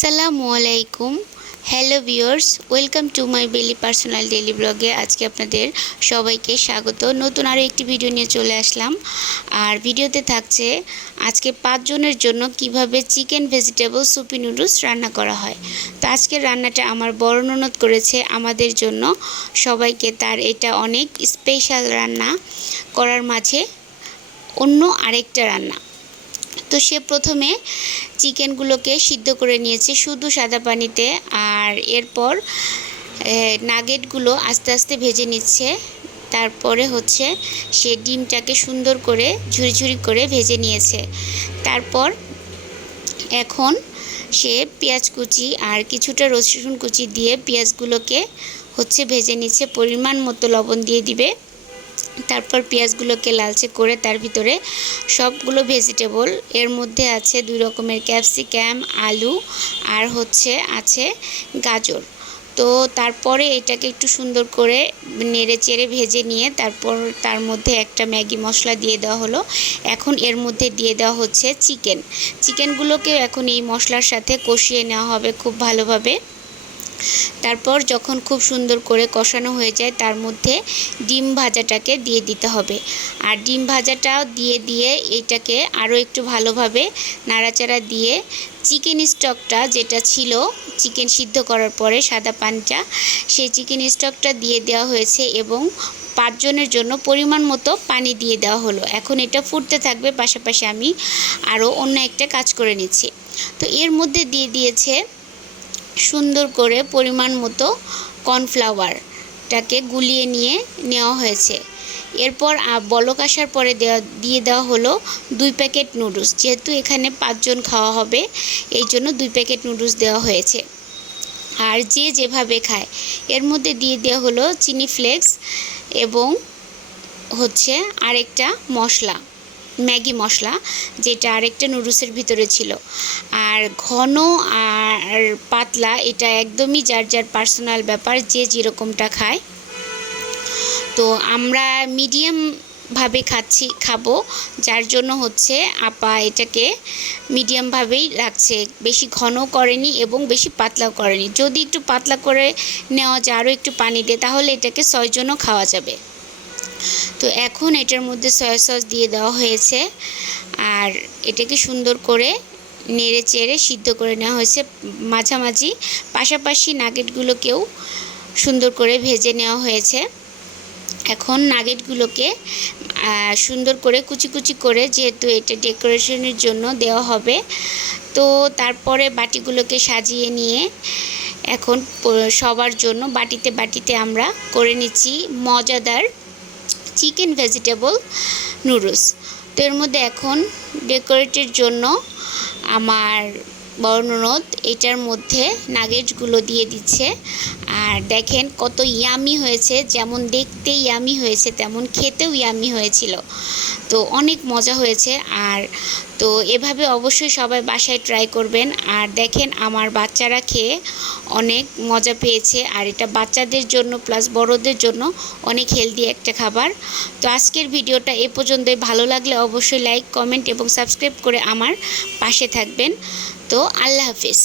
আসসালামু আলাইকুম। Hello viewers, welcome to my বেলি পার্সোনাল ডেইলি ব্লগে। আজকে আপনাদের সবাইকে স্বাগত। নতুন আরও একটি ভিডিও নিয়ে চলে আসলাম। আর ভিডিওতে থাকছে আজকে 5 জনের জন্য কিভাবে চিকেন ভেজিটেবল সুপি নুডলস রান্না করা হয়। তো আজকের রান্নাটা আমার বড় ননদ করেছে আমাদের জন্য সবাইকে। তার এটা অনেক স্পেশাল রান্না করার মাঝে অন্য আরেকটা রান্না। তো সে প্রথমে চিকেনগুলোকে সিদ্ধ করে নিয়েছে শুধু সাদা পানিতে, আর এরপর নাগেটগুলো আস্তে আস্তে ভেজে নিচ্ছে। তারপরে হচ্ছে সে ডিমটাকে সুন্দর করে ঝুরি ঝুরি করে ভেজে নিয়েছে। তারপর এখন সে পেঁয়াজ কুচি আর কিছুটা রসুন কুচি দিয়ে পেঁয়াজগুলোকে হচ্ছে ভেজে নিচ্ছে। পরিমাণ মতো লবণ দিয়ে দিবে। তারপর পেঁয়াজগুলোকে লালচে করে তার ভিতরে সবগুলো ভেজিটেবল, এর মধ্যে আছে 2 রকমের ক্যাপসিকাম, আলু আর হচ্ছে আছে গাজর। তো তারপরে এটাকে একটু সুন্দর করে নেড়ে চেড়ে ভেজে নিয়ে তারপর তার মধ্যে একটা ম্যাগি মশলা দিয়ে দেওয়া হলো। এখন এর মধ্যে দিয়ে দেওয়া হচ্ছে চিকেনগুলোকে এখন এই মশলার সাথে কষিয়ে নেওয়া হবে খুব ভালোভাবে। তারপর যখন খুব সুন্দর করে কষানো হয়ে যায় তার মধ্যে ডিম ভাজাটাকে দিয়ে দিতে হবে। আর ডিম ভাজাটাও দিয়ে এটাকে আরও একটু ভালোভাবে নাড়াচাড়া দিয়ে চিকেন স্টকটা যেটা ছিল চিকেন সিদ্ধ করার পরে সাদা পানিটা, সেই চিকেন স্টকটা দিয়ে দেওয়া হয়েছে এবং 5 জনের জন্য পরিমাণ মতো পানি দিয়ে দেওয়া হলো। এখন এটা ফুটতে থাকবে, পাশাপাশি আমি আরও অন্য একটা কাজ করে নিচ্ছি। তো এর মধ্যে দিয়ে দিয়েছে সুন্দর করে পরিমাণ মতো কর্নফ্লাওয়ারটাকে গুলিয়ে নেওয়া হয়েছে। এরপর বলক আসার পরে দিয়ে দেওয়া হলো 2 প্যাকেট নুডলস। যেহেতু এখানে 5 জন খাওয়া হবে এই জন্য 2 প্যাকেট নুডলস দেওয়া হয়েছে। আর যে যেভাবে খায় এর মধ্যে দিয়ে দেওয়া হলো চিনি ফ্লেক্স এবং হচ্ছে আরেকটা মশলা, ম্যাগি মশলা, যেটা আরেকটা নুডলসের ভিতরে ছিল। আর ঘন আর পাতলা এটা একদমই যার যার পার্সোনাল ব্যাপার, যে যেরকমটা খায়। তো আমরা মিডিয়ামভাবে খাবো, যার জন্য হচ্ছে আপা এটাকে মিডিয়ামভাবেই রাখছে, বেশি ঘন করেনি এবং বেশি পাতলাও করেনি। যদি একটু পাতলা করে নেওয়া যায় আরও একটু পানি দিয়ে, তাহলে এটাকে 6 জনও খাওয়া যাবে। তো এখন এটার মধ্যে সয়া সস দিয়ে দেওয়া হয়েছে আর এটাকে সুন্দর করে নেড়ে চেড়ে সিদ্ধ করে নেওয়া হয়েছে মাঝামাঝি। পাশাপাশি নাগেটগুলোকেও সুন্দর করে ভেজে নেওয়া হয়েছে। এখন নাগেটগুলোকে সুন্দর করে কুচি কুচি করে, যেহেতু এটা ডেকোরেশনের জন্য দেওয়া হবে, তো তারপরে বাটিগুলোকে সাজিয়ে নিয়ে এখন সবার জন্য বাটিতে আমরা করে নিচ্ছি মজাদার চিকেন ভেজিটেবল নুডলস। তো এর মধ্যে এখন ডেকোরেটের জন্য আমার বড় ননদ এটার মধ্যে নাগেটসগুলো দিয়ে দিচ্ছে। আর দেখেন কত ইয়ামি হয়েছে, যেমন দেখতে ইয়ামি হয়েছে তেমন খেতেও ইয়ামি হয়েছিল। তো অনেক মজা হয়েছে। আর তো এভাবে অবশ্যই সবাই বাসায় ট্রাই করবেন। আর দেখেন আমার বাচ্চারা খেয়ে অনেক মজা পেয়েছে। আর এটা বাচ্চাদের জন্য প্লাস বড়দের জন্য অনেক হেলদি একটা খাবার। তো আজকের ভিডিওটা এ পর্যন্তই। ভালো লাগলে অবশ্যই লাইক, কমেন্ট এবং সাবস্ক্রাইব করে আমার পাশে থাকবেন। তো আল্লাহ হাফিজ।